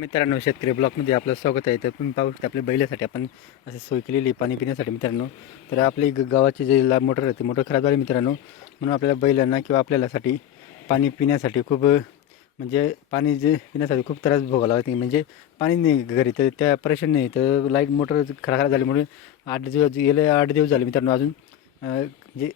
मित्रांनो, शेतकरी ब्लॉकमध्ये आपलं स्वागत आहे. तर तुम्ही पाहू शकता आपल्या बैलासाठी आपण असे सोय केलेली पाणी पिण्यासाठी मित्रांनो. तर आपली गावाची जे मोटर आहे ती मोटर खराब झाली मित्रांनो, म्हणून आपल्याला बैलांना किंवा आपल्यासाठी पाणी पिण्यासाठी खूप म्हणजे पाणी जे पिण्यासाठी खूप त्रास भोगावा लागते. म्हणजे पाणी नाही घरी, तर त्या परेशान नाही. तर लाईट मोटर खराब झाल्यामुळे 8 दिवस झाले मित्रांनो, अजून म्हणजे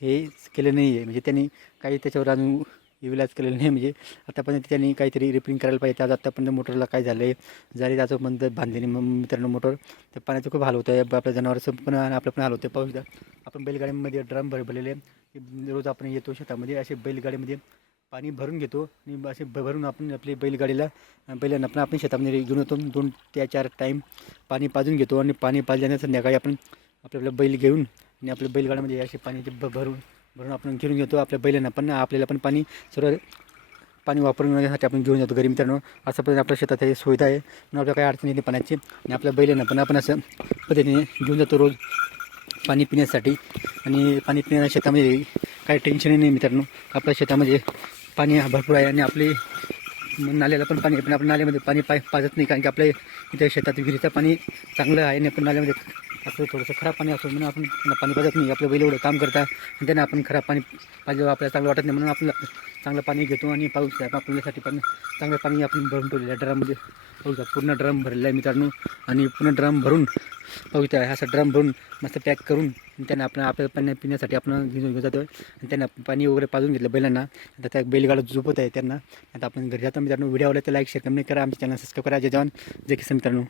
हे केलं नाही आहे. म्हणजे त्यांनी काही त्याच्यावर अजून इलाज केलेलं नाही. म्हणजे आतापर्यंत त्यांनी काहीतरी रिपेअरिंग करायला पाहिजे. आज आतापर्यंत मोटरला काय झालं जरी त्याचं पण बांधलेली मित्रांनो मोटर, तर पाण्याचं खूप हाल होतं आहे. आपल्या जनावरांचं पण आणि आपलं पण हाल होतं. पाहू शकता आपण बैलगाडीमध्ये ड्रम भरलेले रोज आपण येतो शेतामध्ये, असे बैलगाडीमध्ये पाणी भरून घेतो आणि असे भरून आपण आपली बैलांना पण आपण शेतामध्ये घेऊन येतो. 2 ते 4 टाईम पाणी पाजून घेतो आणि पाणी पाजल्यानंतर संध्याकाळी आपण आपल्या बैल घेऊन आणि आपल्या बैलगाड्यामध्ये असे पाणी भरून भरून आपण घेऊन घेतो. आपल्या बैलांना पण आपल्याला पण सर्व पाणी वापरण्यासाठी आपण घेऊन जातो घरी मित्रांनो. असं पण आपल्या शेतात हे सुविधा आहे, म्हणून आपल्याला काही अडचण येते पाण्याची. आणि आपल्या बैलांना पण आपण असं पद्धतीने घेऊन जातो रोज पाणी पिण्यासाठी. आणि पाणी पिण्या शेतामध्ये काही टेन्शनही नाही मित्रांनो. आपल्या शेतामध्ये पाणी भरपूर आहे आणि आपली नाल्याला पण पाणी आहे, पण आपण नाल्यामध्ये पाणी पाजत नाही, कारण की आपल्या इथे शेतात विहिरीचं पाणी चांगलं आहे आणि आपण नाल्यामध्ये आपलं थोडंसं खराब पाणी असतं म्हणून आपण पाणी पाजत नाही. आपलं बैल एवढं काम करतात आणि त्यांना आपण खराब पाणी पाहिजे आपल्याला चांगलं वाटत नाही, म्हणून आपलं चांगलं पाणी घेतो. आणि पाऊस आपल्यासाठी पण चांगलं पाणी आपण भरून ठेवलेलं आहे ड्रममध्ये. पाहू शकता पूर्ण ड्रम भरलेला आहे मित्रांनो. आणि पूर्ण ड्रम भरून पाहू शकता असा ड्रम भरून मस्त पॅक करून त्यांना आपल्या पाणी पिण्यासाठी आपण घेऊन जातो. आणि त्यांना पाणी वगैरे पाजून घेतलं बैलांना. आता त्या बैलगाडा झोपत आहे त्यांना. आता आपण घरी जातो मित्रांनो. व्हिडिओ आवडला तर लाईक शेअर कमेंट करा. आमच्या चॅनल सबस्क्राईब करा. जय जवान जय किसान मित्रांनो.